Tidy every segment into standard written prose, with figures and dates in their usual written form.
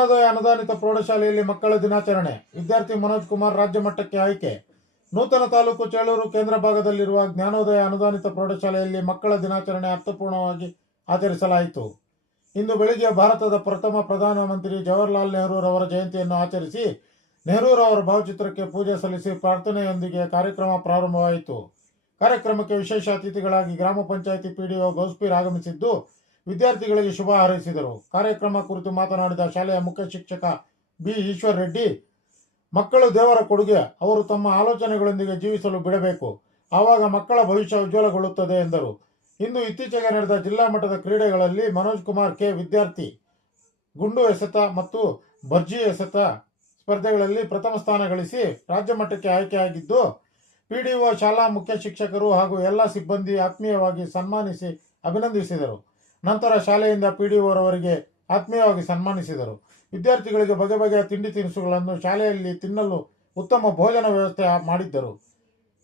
ಜ್ಞಾನೋದಯ ಅನುದಾನಿತ ಪ್ರೌಢಶಾಲೆಯಲ್ಲಿ ಮಕ್ಕಳ ದಿನಾಚರಣೆ. ವಿದ್ಯಾರ್ಥಿ ಮನೋಜ್ ಕುಮಾರ್ ರಾಜ್ಯ ಮಟ್ಟಕ್ಕೆ ಆಯ್ಕೆ. ನೂತನ ತಾಲೂಕು ಚೇಳೂರು ಕೇಂದ್ರ ಭಾಗದಲ್ಲಿರುವ ಜ್ಞಾನೋದಯ ಅನುದಾನಿತ ಪ್ರೌಢಶಾಲೆಯಲ್ಲಿ ಮಕ್ಕಳ ದಿನಾಚರಣೆ ಅರ್ಥಪೂರ್ಣವಾಗಿ ಆಚರಿಸಲಾಯಿತು. ಇಂದು ಬೆಳಿಗ್ಗೆ ಭಾರತದ ಪ್ರಥಮ ಪ್ರಧಾನಮಂತ್ರಿ ಜವಾಹರ್ಲಾಲ್ ನೆಹರೂರವರ ಜಯಂತಿಯನ್ನು ಆಚರಿಸಿ ನೆಹರೂರವರ ಭಾವಚಿತ್ರಕ್ಕೆ ಪೂಜೆ ಸಲ್ಲಿಸಿ ಪ್ರಾರ್ಥನೆಯೊಂದಿಗೆ ಕಾರ್ಯಕ್ರಮ ಪ್ರಾರಂಭವಾಯಿತು. ಕಾರ್ಯಕ್ರಮಕ್ಕೆ ವಿಶೇಷ ಅತಿಥಿಗಳಾಗಿ ಗ್ರಾಮ ಪಂಚಾಯಿತಿ ಪಿಡಿಒ ಗೌಸ್ಪೀರ್ ಆಗಮಿಸಿದ್ದು ವಿದ್ಯಾರ್ಥಿಗಳಿಗೆ ಶುಭ ಹಾರೈಸಿದರು. ಕಾರ್ಯಕ್ರಮ ಕುರಿತು ಮಾತನಾಡಿದ ಶಾಲೆಯ ಮುಖ್ಯ ಶಿಕ್ಷಕ ಬಿ ಈಶ್ವರ್ ರೆಡ್ಡಿ, ಮಕ್ಕಳು ದೇವರ ಕೊಡುಗೆ. ಅವರು ತಮ್ಮ ಆಲೋಚನೆಗಳೊಂದಿಗೆ ಜೀವಿಸಲು ಬಿಡಬೇಕು, ಆವಾಗ ಮಕ್ಕಳ ಭವಿಷ್ಯ ಉಜ್ವಲಗೊಳ್ಳುತ್ತದೆ ಎಂದರು. ಇಂದು ಇತ್ತೀಚೆಗೆ ನಡೆದ ಜಿಲ್ಲಾ ಮಟ್ಟದ ಕ್ರೀಡೆಗಳಲ್ಲಿ ಮನೋಜ್ ಕುಮಾರ್ ಕೆ ವಿದ್ಯಾರ್ಥಿ ಗುಂಡು ಎಸೆತ ಮತ್ತು ಭರ್ಜಿ ಎಸೆತ ಸ್ಪರ್ಧೆಗಳಲ್ಲಿ ಪ್ರಥಮ ಸ್ಥಾನ ಗಳಿಸಿ ರಾಜ್ಯ ಮಟ್ಟಕ್ಕೆ ಆಯ್ಕೆಯಾಗಿದ್ದು, ಪಿಡಿಒ, ಶಾಲಾ ಮುಖ್ಯ ಶಿಕ್ಷಕರು ಹಾಗೂ ಎಲ್ಲ ಸಿಬ್ಬಂದಿ ಆತ್ಮೀಯವಾಗಿ ಸನ್ಮಾನಿಸಿ ಅಭಿನಂದಿಸಿದರು. ನಂತರ ಶಾಲೆಯಿಂದ ಪಿಡಿಒರವರಿಗೆ ಆತ್ಮೀಯವಾಗಿ ಸನ್ಮಾನಿಸಿದರು. ವಿದ್ಯಾರ್ಥಿಗಳಿಗೆ ಬಗೆ ಬಗೆಯ ತಿಂಡಿ ತಿನಿಸುಗಳನ್ನು ಶಾಲೆಯಲ್ಲಿ ತಿನ್ನಲು ಉತ್ತಮ ಭೋಜನ ವ್ಯವಸ್ಥೆ ಮಾಡಿದ್ದರು.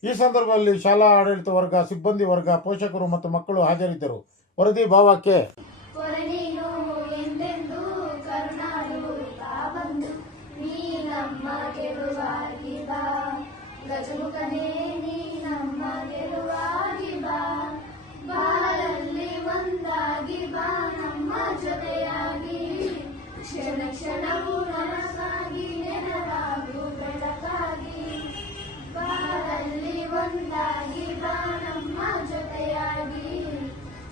ಈ ಸಂದರ್ಭದಲ್ಲಿ ಶಾಲಾ ಆಡಳಿತ ವರ್ಗ, ಸಿಬ್ಬಂದಿ ವರ್ಗ, ಪೋಷಕರು ಮತ್ತು ಮಕ್ಕಳು ಹಾಜರಿದ್ದರು. ವರದಿ ಭಾವಕ್ಕೆ ಗಜಮುಖನೇ ನೀ ನಮ್ಮ ಗೆಲುವಾಗಿ ಬಾ, ಬಾಳಲ್ಲಿ ಒಂದಾಗಿ ಬಾ ನಮ್ಮ ಜೊತೆಯಾಗಿ, ಕ್ಷಣ ಕ್ಷಣವೂ ನನಗಾಗಿ ನೆನರಾಗು ಬೆಳಕಾಗಿ, ಬಾಳಲ್ಲಿ ಒಂದಾಗಿ ಬಾ ನಮ್ಮ ಜೊತೆಯಾಗಿ,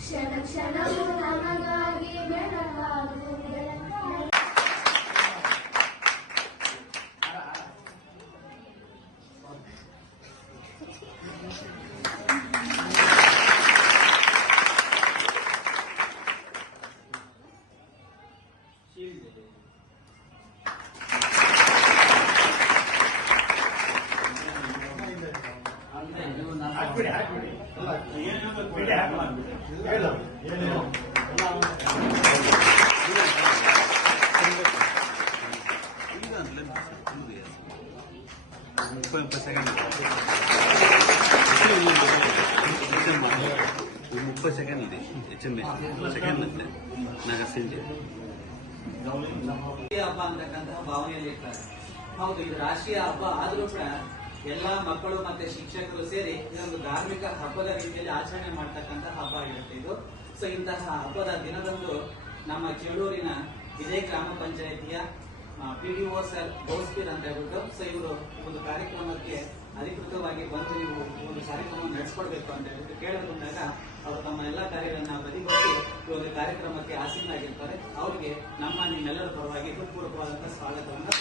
ಕ್ಷಣ ಕ್ಷಣವೂ ನಮಗಾಗಿ ಬೆಳಕಾಗು ಬೆಳಕಾಗಿ. సెకండ్ ఇది సెకండ్ ಅಂತೆ నాకు ಅಸೆಂಜೆ ಹಬ್ಬ ಅಂತಕ್ಕಂತಹ ಭಾವನೆಯಲ್ಲಿ ಇರ್ತಾರೆ. ಹೌದು, ಇದು ರಾಷ್ಟ್ರೀಯ ಹಬ್ಬ ಆದ್ರೂ ಕೂಡ ಎಲ್ಲಾ ಮಕ್ಕಳು ಮತ್ತೆ ಶಿಕ್ಷಕರು ಸೇರಿ ಇದೊಂದು ಧಾರ್ಮಿಕ ಹಬ್ಬದ ರೀತಿಯಲ್ಲಿ ಆಚರಣೆ ಮಾಡ್ತಕ್ಕಂಥ ಹಬ್ಬ ಆಗಿರುತ್ತೆ ಇದು. ಸೊ ಇಂತಹ ಹಬ್ಬದ ದಿನದಂದು ನಮ್ಮ ಚೇಳೂರಿನ ಇದೇ ಗ್ರಾಮ ಪಂಚಾಯಿತಿಯ ಪಿಡಿಒ ಸರ್ ಗೌಸ್ಪೀರ್ ಅಂತ ಹೇಳ್ಬಿಟ್ಟು ಸೊ ಇವರು ಒಂದು ಕಾರ್ಯಕ್ರಮಕ್ಕೆ ಅಧಿಕೃತವಾಗಿ ಬಂದು ನೀವು ಒಂದು ಕಾರ್ಯಕ್ರಮ ನಡೆಸ್ಕೊಡ್ಬೇಕು ಅಂತ ಹೇಳ್ಬಿಟ್ಟು ಕೇಳಲು ಬಂದಾಗ ಅವರು ತಮ್ಮ ಎಲ್ಲಾ ಕಾರ್ಯಗಳನ್ನ ಬದಿಗೊತ್ತಿ ಈ ಒಂದು ಕಾರ್ಯಕ್ರಮಕ್ಕೆ ಆಸೀನರಾಗಿರ್ತಾರೆ. ಅವರಿಗೆ ನಮ್ಮ ನಿಮ್ಮೆಲ್ಲರ ಪರವಾಗಿ ಹೃತ್ಪೂರ್ವಕವಾದಂತಹ ಸ್ವಾಗತವನ್ನು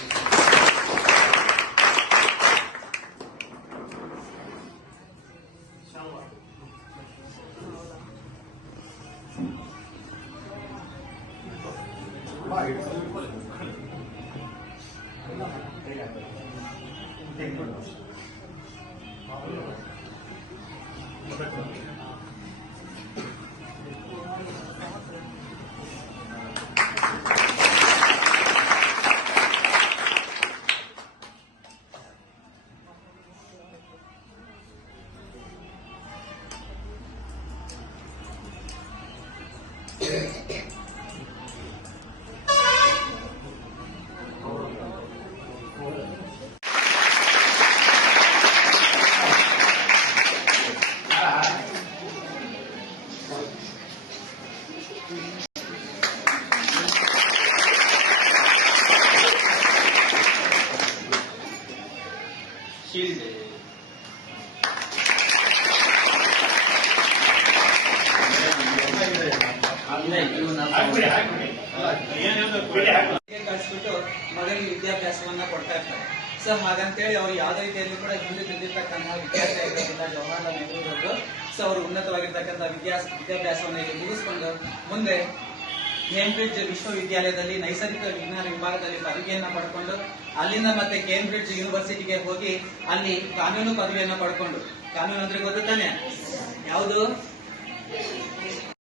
ಕಳಿಸ್ಬಿಟ್ಟು ಮಗನಿಗೆ ವಿದ್ಯಾಭ್ಯಾಸವನ್ನ ಕೊಡ್ತಾ ಇರ್ತಾರೆ. ಸೊ ಹಾಗಂತೇಳಿ ಅವ್ರು ಯಾವುದೇ ರೀತಿಯಲ್ಲಿ ಕೂಡ ಹಿಂದೆ ಬಿದ್ದಿರ್ತಕ್ಕಂತಹ ವಿದ್ಯಾರ್ಥಿ ಆಗಿರೋದ್ರಿಂದ ಜವಾಹರ್ಲಾಲ್ ನೆಹರು ಅವರು ಸೊ ಅವರು ಉನ್ನತವಾಗಿರ್ತಕ್ಕಂಥ ವಿದ್ಯಾಭ್ಯಾಸವನ್ನು ಇಲ್ಲಿ ಮುಗಿಸ್ಕೊಂಡು ಮುಂದೆ ಕೇಂಬ್ರಿಡ್ಜ್ ವಿಶ್ವವಿದ್ಯಾಲಯದಲ್ಲಿ ನೈಸರ್ಗಿಕ ವಿಜ್ಞಾನ ವಿಭಾಗದಲ್ಲಿ ಪದವಿಯನ್ನ ಪಡ್ಕೊಂಡು ಅಲ್ಲಿಂದ ಮತ್ತೆ ಕೇಂಬ್ರಿಡ್ಜ್ ಯೂನಿವರ್ಸಿಟಿಗೆ ಹೋಗಿ ಅಲ್ಲಿ ಕಾನೂನು ಪದವಿಯನ್ನ ಪಡ್ಕೊಂಡು, ಕಾನೂನು ಅಂದ್ರೆ ಗೊತ್ತು ತಾನೆ ಯಾವುದು?